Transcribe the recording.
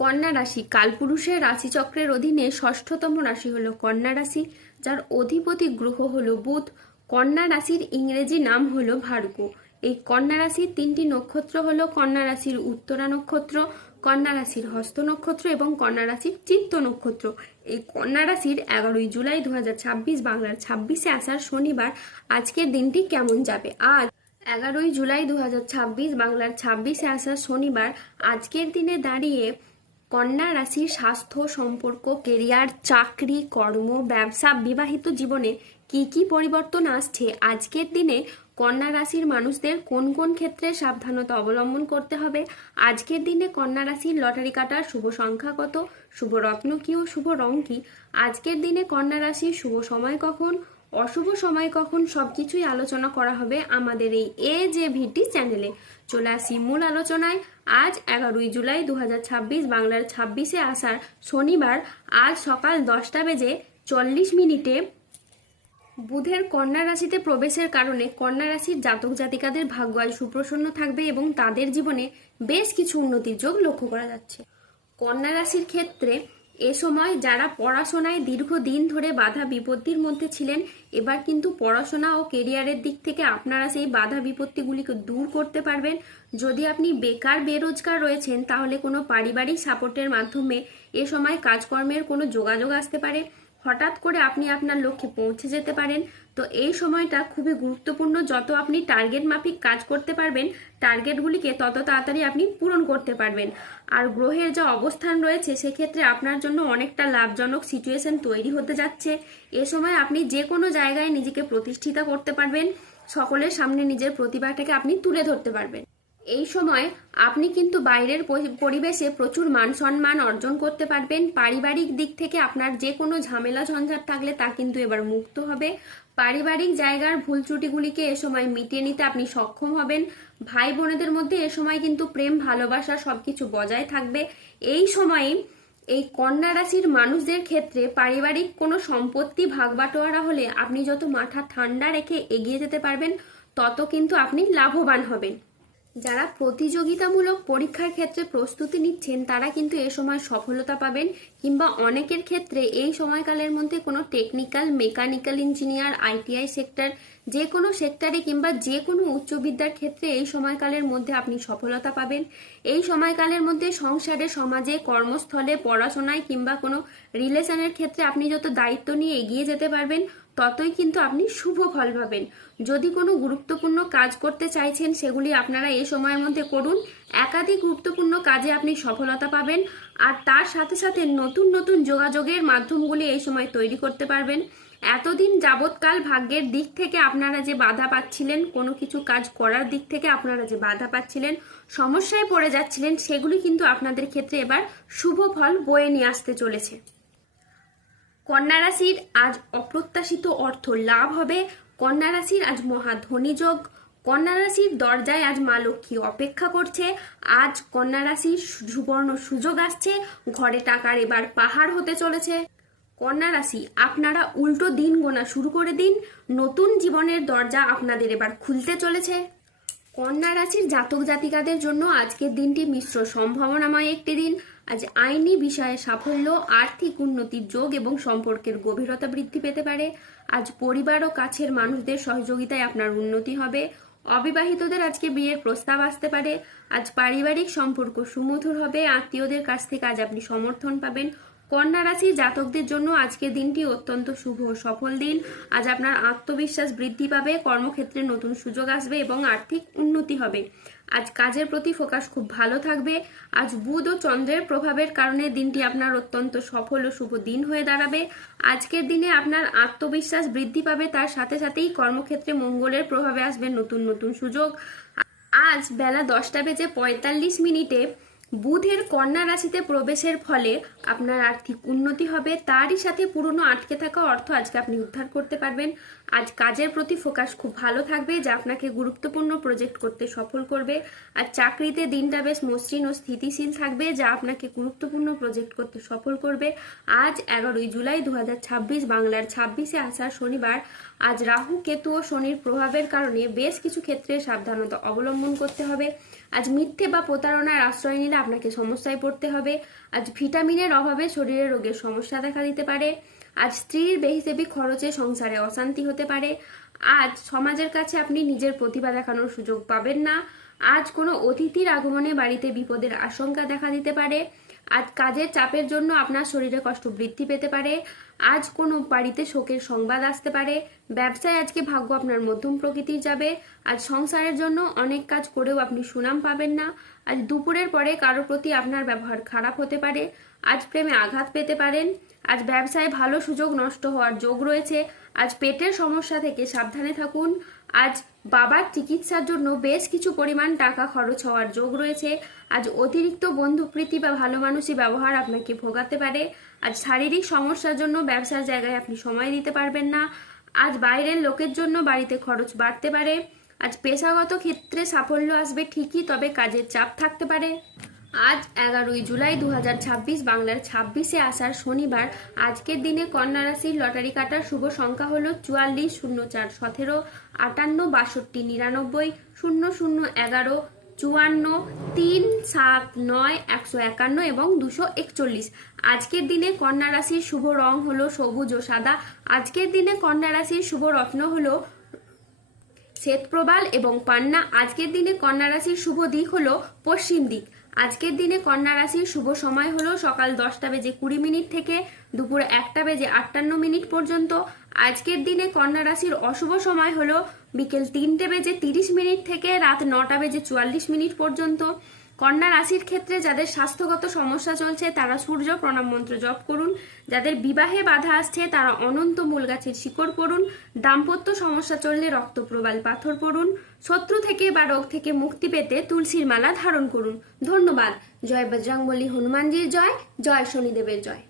কন্যা রাশি কালপুরুষের রাশিচক্রের অধীনে ষষ্ঠতম রাশি হলো কন্যা রাশি, যার অধিপতি গ্রহ হলো বুধ। কন্যা রাশির ইংরেজি নাম হলো ভার্গ। এই কন্যা রাশির তিনটি নক্ষত্র হলো কন্যা রাশির উত্তরা নক্ষত্র, কন্যা রাশির হস্ত নক্ষত্র এবং কন্যা রাশির চিত্ত নক্ষত্র। এই কন্যা রাশির 11 জুলাই 2026 বাংলার 26শে আষাঢ় শনিবার আজকের দিনটি কেমন যাবে? আজ 11 জুলাই 2026 বাংলার 26শে আষাঢ় শনিবার আজকের দিনে দাঁড়িয়ে কন্যা রাশির স্বাস্থ্য, সম্পর্ক, কেরিয়ার, চাকরি, কর্ম, ব্যবসা, বিবাহিত জীবনে কি কি পরিবর্তন আসছে, আজকের দিনে কন্যা রাশির মানুষদের কোন কোন ক্ষেত্রে সাবধানতা অবলম্বন করতে হবে, আজকের দিনে কন্যা রাশির লটারি কাটার শুভ সংখ্যা কত, শুভ রত্ন কি ও শুভ রং কি, আজকের দিনে কন্যা রাশির শুভ সময় কখন, অশুভ সময় কখন, সবকিছুই আলোচনা করা হবে আমাদের এই AJVT চ্যানেলে। চলে আসি মূল আলোচনায়। আজ 11 জুলাই 2026 বাংলার 26শে আষাঢ় শনিবার আজ সকাল 10টা বেজে 40 মিনিটে বুধের কন্যা রাশিতে প্রবেশের কারণে কন্যা রাশির জাতক জাতিকাদের ভাগ্য আজ সুপ্রসন্ন থাকবে এবং তাদের জীবনে বেশ কিছু উন্নতির যোগ লক্ষ্য করা যাচ্ছে। কন্যা রাশির ক্ষেত্রে এ সময় যারা পড়াশোনায় দীর্ঘদিন ধরে বাধা বিপত্তির মধ্যে ছিলেন, এবার কিন্তু পড়াশোনা ও কেরিয়ারের দিক থেকে আপনারা সেই বাধা বিপত্তিগুলিকে দূর করতে পারবেন। যদি আপনি বেকার বেরোজগার রয়েছেন তাহলে কোনো পারিবারিক সাপোর্টের মাধ্যমে এ সময় কাজকর্মের কোনো যোগাযোগ আসতে পারে। হঠাৎ করে আপনি আপনার লক্ষ্যে পৌঁছে যেতে পারেন। তো এই সময়টা খুবই গুরুত্বপূর্ণ। যত আপনি টার্গেট মাফিক কাজ করতে পারবেন, টার্গেটগুলিকে তত তাড়াতাড়ি আপনি পূরণ করতে পারবেন। আর গ্রহের যা অবস্থান রয়েছে সেক্ষেত্রে আপনার জন্য অনেকটা লাভজনক সিচুয়েশন তৈরি হতে যাচ্ছে। এ সময় আপনি যে কোনো জায়গায় নিজেকে প্রতিষ্ঠিত করতে পারবেন, সকলের সামনে নিজের প্রতিভাটাকে আপনি তুলে ধরতে পারবেন। এই সময় আপনি কিন্তু বাইরের পরিবেশে প্রচুর মান সম্মান অর্জন করতে পারবেন। পারিবারিক দিক থেকে আপনার যে কোনো ঝামেলা ঝঞ্ঝাট থাকলে তা কিন্তু এবার মুক্ত হবে। পারিবারিক জায়গার ভুল ত্রুটিগুলিকে এ সময় মিটিয়ে নিতে আপনি সক্ষম হবেন। ভাই বোনেদের মধ্যে এ সময় কিন্তু প্রেম, ভালোবাসা সবকিছু বজায় থাকবে। এই সময়ে এই কন্যা রাশির মানুষদের ক্ষেত্রে পারিবারিক কোনো সম্পত্তি ভাগ বাটোয়ারা হলে আপনি যত মাথা ঠান্ডা রেখে এগিয়ে যেতে পারবেন, তত কিন্তু আপনি লাভবান হবেন। যারা প্রতিযোগিতামূলক পরীক্ষার ক্ষেত্রে প্রস্তুতি নিচ্ছেন তারা কিন্তু এ সময় সফলতা পাবেন, কিংবা অনেকের ক্ষেত্রে এই সময়কালের মধ্যে কোনো technical, mechanical engineer, ITI sector, যে কোনো সেক্টরে কিংবা যে কোনো উচ্চ বিদ্যার ক্ষেত্রে এই সময়কালের মধ্যে আপনি সফলতা পাবেন। এই সময়কালের মধ্যে সংসারে, সমাজে, কর্মস্থলে, পড়াশোনায় কিংবা কোনো রিলেশনের ক্ষেত্রে আপনি যত দায়িত্ব নিয়ে এগিয়ে যেতে পারবেন, ততই কিন্তু আপনি শুভ ফল পাবেন। যদি কোনো গুরুত্বপূর্ণ কাজ করতে চাইছেন সেগুলি আপনারা এই সময়ের মধ্যে করুন। একাধিক গুরুত্বপূর্ণ কাজে আপনি সফলতা পাবেন। আর তার সাথে সাথে নতুন নতুন যোগাযোগের মাধ্যমগুলি এই সময় তৈরি করতে পারবেন। এতদিন যাবৎকাল ভাগ্যের দিক থেকে আপনারা যে বাধা পাচ্ছিলেন, কোনো কিছু কাজ করার দিক থেকে আপনারা যে বাধা পাচ্ছিলেন, সমস্যায় পড়ে যাচ্ছিলেন, সেগুলি কিন্তু আপনাদের ক্ষেত্রে এবার শুভ ফল বয়ে নিয়ে আসতে চলেছে। কন্যা রাশির আজ অপ্রত্যাশিত অর্থ লাভ হবে। কন্যা রাশির আজ মহা ধনীযোগ। কন্যা রাশির দরজায় আজ মা লক্ষ্মী অপেক্ষা করছে। আজ কন্যা রাশির সুবর্ণ সুযোগ আসছে। ঘরে টাকার এবার পাহাড় হতে চলেছে। কন্যা রাশি, আপনারা উল্টো দিন গোনা শুরু করে দিন। নতুন জীবনের দরজা আপনাদের এবার খুলতে চলেছে। কন্যা রাশির জাতক জাতিকাদের জন্য আজকের দিনটি মিশ্র সম্ভাবনাময় একটি দিন। আজ আইনি বিষয়ে সাফল্য, আর্থিক উন্নতির যোগ এবং সম্পর্কের গভীরতা বৃদ্ধি পেতে পারে। আজ পরিবার ও কাছের মানুষদের সহযোগিতায় আপনার উন্নতি হবে। অবিবাহিতদের আজকে বিয়ের প্রস্তাব আসতে পারে। আজ পারিবারিক সম্পর্ক সুমধুর হবে। আত্মীয়দের কাছ থেকে আজ আপনি সমর্থন পাবেন। কন্যা রাশির জাতকদের জন্য আজকের দিনটি অত্যন্ত শুভ ও সফল দিন। আজ আপনার আত্মবিশ্বাস বৃদ্ধি পাবে, কর্মক্ষেত্রে নতুন সুযোগ আসবে এবং আর্থিক উন্নতি হবে। আজ কাজের প্রতি ফোকাস খুব ভালো থাকবে। আজ বুধ ও চন্দ্রের প্রভাবের কারণে দিনটি আপনার অত্যন্ত সফল ও শুভ দিন হয়ে দাঁড়াবে। আজকের দিনে আপনার আত্মবিশ্বাস বৃদ্ধি পাবে, তার সাথে সাথেই কর্মক্ষেত্রে মঙ্গলের প্রভাবে আসবে নতুন নতুন সুযোগ। আজ বেলা 10টা বেজে 45 মিনিটে বুধের কন্যা রাশিতে প্রবেশের ফলে আপনার আর্থিক উন্নতি হবে। তারই সাথে পুরনো আটকে থাকা অর্থ আজকে আপনি উদ্ধার করতে পারবেন। আজ কাজের প্রতি ফোকাস খুব ভালো থাকবে, যা আপনাকে গুরুত্বপূর্ণ প্রজেক্ট করতে সফল করবে। আর চাকরিতে দিনটা বেশ মসৃণ ও স্থিতিশীল থাকবে, যা আপনাকে গুরুত্বপূর্ণ প্রজেক্ট করতে সফল করবে। আজ 11 জুলাই 2026 বাংলার 26শে আষাঢ় শনিবার আজ রাহু, কেতু ও শনির প্রভাবের কারণে বেশ কিছু ক্ষেত্রে সাবধানতা অবলম্বন করতে হবে। আজ মিথ্যে বা প্রতারণার আশ্রয় নিলে আপনাকে সমস্যায় পড়তে হবে। আজ ভিটামিনের অভাবে শরীরে রোগের সমস্যা দেখা দিতে পারে। আজ স্ত্রীর বেহিসেবি খরচে সংসারে অশান্তি হতে পারে। আজ সমাজের কাছে আপনি নিজের প্রতিভা দেখানোর সুযোগ পাবেন না। আজ কোনো অতিথির আগমনে বাড়িতে বিপদের আশঙ্কা দেখা দিতে পারে। আজ কাজের চাপের জন্য আপনার শরীরে কষ্ট বৃদ্ধি পেতে পারে। আজ কোনো বাড়িতে শোকের সংবাদ আসতে পারে। ব্যবসায় আজকে ভাগ্য আপনার মধ্যম প্রকৃতির যাবে। আজ সংসারের জন্য অনেক কাজ করেও আপনি সুনাম পাবেন না। আজ দুপুরের পরে কারোর প্রতি আপনার ব্যবহার খারাপ হতে পারে। আজ প্রেমে আঘাত পেতে পারেন। আজ ব্যবসায় ভালো সুযোগ নষ্ট হওয়ার যোগ রয়েছে। আজ পেটের সমস্যা থেকে সাবধানে থাকুন। আজ বাবার চিকিৎসার জন্য বেশ কিছু পরিমাণ টাকা খরচ হওয়ার যোগ রয়েছে। আজ অতিরিক্ত বন্ধুপ্রীতি বা ভালো মানুষই ব্যবহার আপনাকে ভোগাতে পারে। আজ শারীরিক সমস্যার জন্য ব্যবসার জায়গায় আপনি সময় দিতে পারবেন না। আজ বাইরের লোকের জন্য বাড়িতে খরচ বাড়তে পারে। আজ পেশাগত ক্ষেত্রে সাফল্য আসবে ঠিকই, তবে কাজের চাপ থাকতে পারে। আজ 11ই জুলাই 2026 বাংলার 26শে আষাঢ় শনিবার। আজকের দিনে কন্যা রাশির লটারি কাটার শুভ সংখ্যা হলো 44, 04, 17, 58, 62, 99, 00, 11, 54, 3, 7, 9, 151 এবং 241। আজকের দিনে কন্যা রাশির শুভ রং হলো সবুজ ও সাদা। আজকের দিনে কন্যা রাশির শুভ রত্ন হলো শ্বেতপ্রবাল এবং পান্না। আজকের দিনে কন্যা রাশির শুভ দিক হলো পশ্চিম দিক। আজকের দিনে কন্যা রাশির শুভ সময় হলো সকাল 10:20 থেকে দুপুর 1:58 পর্যন্ত। আজকের দিনে কন্যা রাশির অশুভ সময় হলো বিকেল 3:30 থেকে রাত 9:44 পর্যন্ত। কন্যা রাশির ক্ষেত্রে যাদের স্বাস্থ্যগত সমস্যা চলছে তারা সূর্য প্রণাম মন্ত্র জপ করুন। যাদের বিবাহে বাধা আসছে তারা অনন্ত মূল গাছের শিকড় পড়ুন। দাম্পত্য সমস্যা চললে রক্তপ্রবাল পাথর পড়ুন। শত্রু থেকে বা রোগ থেকে মুক্তি পেতে তুলসীর মালা ধারণ করুন। ধন্যবাদ। জয় বজরংবলী, হনুমানজির জয়, জয় শনিদেবের জয়।